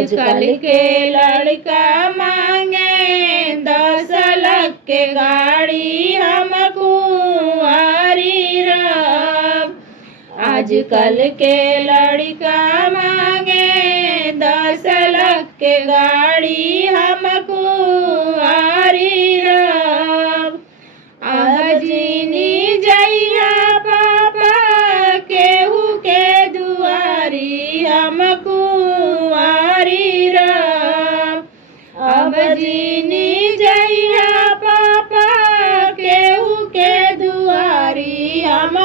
आजकल के लड़का मांगे 10 लाख के गाड़ी, हम कुंवारी रब। आजकल के लड़का मांगे 10 लाख के गाड़ी, हम कुंवारी रब। अब जीनी जइया पापा केहू के दुआरी, हम कुंवारी रब। अब जीनी जइया पापा केहू के दुआरी, हम